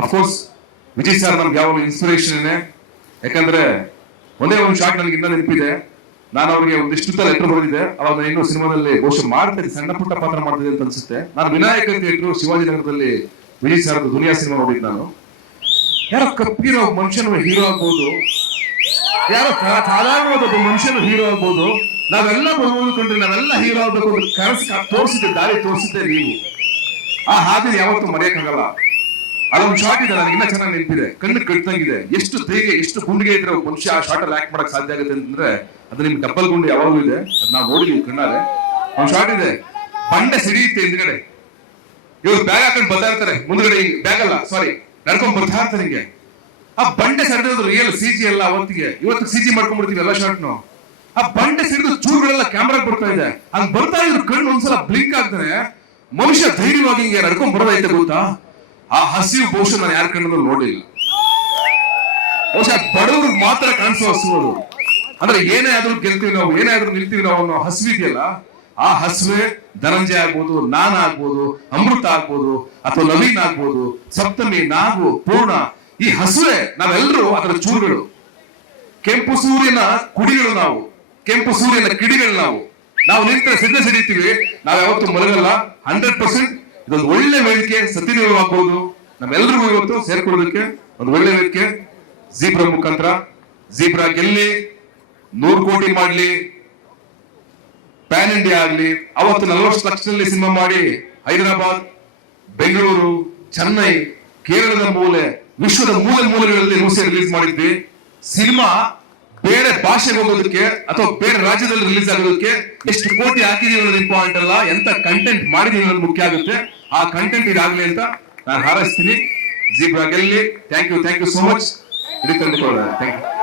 Of course Vijay sir ನಮ್ಗೆ ಯಾವಾಗ inspiration ಯಾಕಂದ್ರೆ ಒಂದೇ ಒಂದು ಶಾಟ್ ನನಗೆ ಇನ್ನೂ ನೆನಪಿದೆ. ನಾನು ಅವರಿಗೆ ಒಂದಿಷ್ಟು ಲೆಟರ್ ಬರೆದಿದೆ ಅವಾಗ ಇನ್ನು ಸಿನಿಮಾದಲ್ಲಿ ಬಹುಶಃ ಮಾಡ್ತೀನಿ, ಸಣ್ಣ ಪುಟ್ಟ ಪಾತ್ರ ಮಾಡ್ತಿದೆ ಅಂತ ಅನ್ಸುತ್ತೆ. ನಾನು ವಿನಾಯಕ ಥಿಯೇಟ್ರು ಶಿವಾಜಿನಗರದಲ್ಲಿ ವಿಜಯ್ ಸರ್ ದುನಿಯಾ ಸಿನಿಮಾ ನೋಡಿದ್ದು ನಾನು. ಯಾರೋ ಕಪ್ಪಿರೋ ಮನುಷ್ಯನ ಹೀರೋ ಆಗ್ಬೋದು. ಯಾರೋ ಸಾಧಾರಣವಾದ ಒಬ್ಬ ಮನುಷ್ಯನು ಹೀರೋ ಆಗ್ಬೋದು. ನಾವೆಲ್ಲ ಬಂದ್ಕೊಂಡ್ರೆ ನಾವೆಲ್ಲ ಹೀರೋ ಆಗ್ಬೇಕು ಕನಸು ತೋರಿಸಿದ್ದೆ, ದಾರಿ ತೋರಿಸಿದ್ದೆ ನೀವು. ಆ ಹಾದಿ ಯಾವತ್ತೂ ಮರೆಯಕ್ಕಾಗಲ್ಲ. ಅದೊಂದು ಶಾಟ್ ಇದೆ ನನಗೆ ಇನ್ನ ಚೆನ್ನಾಗಿ ನೆನಪಿದೆ. ಕಣ್ಣು ಕಟ್ಟಂಗಿದೆ. ಎಷ್ಟು ಧೈರ್ಯ, ಎಷ್ಟು ಗುಂಡಿಗೆ ಇದ್ರೆ ಮನುಷ್ಯ ಆ ಶಾಟ್ ಅಲ್ಲಿ ಆಕ್ಟ್ ಮಾಡಕ್ ಸಾಧ್ಯ ಆಗುತ್ತೆ ಅಂತಂದ್ರೆ ಅದು ನಿಮ್ಗೆ ಡಬ್ಬಲ್ ಗುಂಡು ಯಾವಾಗಲೂ ಇದೆ. ಅದು ನಾವು ನೋಡಿದೀವಿ ಕಣ್ಣಾರೆ. ಒಂದು ಶಾಟ್ ಇದೆ. ಬಂಡೆ ಸಿಡಿಯುತ್ತೆ ಹಿಂದ್ಗಡೆ. ಇವ್ರು ಬ್ಯಾಗ್ ಹಾಕೊಂಡು ಬರ್ತಾ ಇರ್ತಾರೆ. ಮುಂದ್ಗಡೆ ಬ್ಯಾಗ್ ಅಲ್ಲ ಸಾರಿ ನಡ್ಕೊಂಡ್ ಬರ್ತಾ ಇರ್ತಾರೆ ಹಿಂಗೆ. ಆ ಬಂಡೆ ಸರಿಯೋದು ರಿಯಲ್ ಸಿ ಜಿ ಅಲ್ಲ ಅವತ್ತಿಗೆ. ಇವತ್ತು ಸಿ ಜಿ ಮಾಡ್ಕೊಂಡ್ಬಿಡ್ತೀವಿ ಎಲ್ಲ ಶಾಟ್ನು ಆ ಬಂಡೆ ಸಿಡಿದು ಚೂರುಗಳೆಲ್ಲ ಕ್ಯಾಮ್ರಾ ಬರ್ತಾ ಇದೆ. ಹಂಗ್ ಬರ್ತಾ ಇದ್ರು ಕಣ್ಣು ಒಂದ್ಸಲ ಬ್ಲಿಂಕ್ ಆಗ್ತಾನೆ. ಮನುಷ್ಯ ಧೈರ್ಯವಾಗಿ ಹಿಂಗೆ ನಡ್ಕೊಂಡ್ ಬರೋದೈತೆ ಗೊತ್ತಾ? ಆ ಹಸಿವು ಬಹುಶಃ ನಾನು ಯಾರ ಕಣ್ಣು ನೋಡಿಲ್ಲ ಬಹುಶಃ ಬಡವರು ಮಾತ್ರ ಕಾಣಿಸೋ ಹಸಿವು ಅಂದ್ರೆ ಏನೇ ಆದ್ರೂ ಗೆಲ್ತೀವಿ ನಾವು, ಏನೇ ಆದ್ರೂ ನಿಲ್ತೀವಿ ನಾವು ಅನ್ನೋ ಹಸಿವು ಇದೆಯಲ್ಲ, ಆ ಹಸುವೆ ಧನಂಜಯ ಆಗ್ಬೋದು ನಾನ್ ಆಗ್ಬೋದು, ಅಮೃತ ಆಗ್ಬೋದು, ಅಥವಾ ನವೀನ್ ಆಗ್ಬೋದು, ಸಪ್ತಮಿ, ನಾಗು, ಪೂರ್ಣ, ಈ ಹಸುವೆ ನಾವೆಲ್ಲರೂ ಅದರ ಚೂರುಗಳು. ಕೆಂಪು ಸೂರ್ಯನ ಕುಡಿಗಳು ನಾವು, ಕೆಂಪು ಸೂರ್ಯನ ಕಿಡಿಗಳು ನಾವು. ನಾವು ನಿಂತರೆ ಸಿದ್ಧ ಸಿಡಿತೀವಿ, ನಾವ್ ಯಾವತ್ತು ಮಲಗಲ್ಲ, ಹಂಡ್ರೆಡ್ ಪರ್ಸೆಂಟ್ ಇದೊಂದು ಒಳ್ಳೆ ವೇದಿಕೆ ಸತ್ಯನಿರ್ವಾಗ್ಬೋದು ನಮ್ಮೆಲ್ಲರಿಗೂ ಇವತ್ತು ಸೇರ್ಕೊಳ್ಳೋದಕ್ಕೆ ಒಂದು ಒಳ್ಳೆ ವೇದಿಕೆ. ಜೀಬ್ರಾ ಮುಖಾಂತರ. ಜೀಬ್ರಾ ಗೆಲ್ಲಿ ನೂರು ಕೋಟಿ ಮಾಡ್ಲಿ. ಪ್ಯಾನ್ ಇಂಡಿಯಾ ಆಗ್ಲಿ. ಅವತ್ತು ನಲವತ್ತು ಲಕ್ಷದಲ್ಲಿ ಸಿನಿಮಾ ಮಾಡಿ ಹೈದರಾಬಾದ್, ಬೆಂಗಳೂರು, ಚೆನ್ನೈ, ಕೇರಳದ ಮೂಲೆ, ವಿಶ್ವದ ಮೂಲೆ ಮೂಲೆಗಳಲ್ಲಿ ನ್ಯೂಸ್ ರಿಲೀಸ್ ಮಾಡಿದ್ವಿ. ಸಿನಿಮಾ ಬೇರೆ ಭಾಷೆಗೆ ಹೋಗೋದಕ್ಕೆ ಅಥವಾ ಬೇರೆ ರಾಜ್ಯದಲ್ಲಿ ರಿಲೀಸ್ ಆಗೋದಕ್ಕೆ ಎಷ್ಟು ಕೋಟಿ ಹಾಕಿದೀವಿ ಅನ್ನೋದು ಇಂಪಾರ್ಟೆಂಟ್ ಅಲ್ಲ, ಎಂತ ಕಂಟೆಂಟ್ ಮಾಡಿದೀವಿ ಅನ್ನೋದು ಮುಖ್ಯ ಆಗುತ್ತೆ. ಆ ಕಂಟೆಂಟ್ ಇದಾಗ್ಲಿ ಅಂತ ನಾನು ಹಾರೈಸ್ತೀನಿ. Zebra ಗೆಲ್ಲಿ. Thank you thank you so much ಇಡೀ ತಂದುಕೊಳ್ಳೋಣ ಥ್ಯಾಂಕ್ ಯು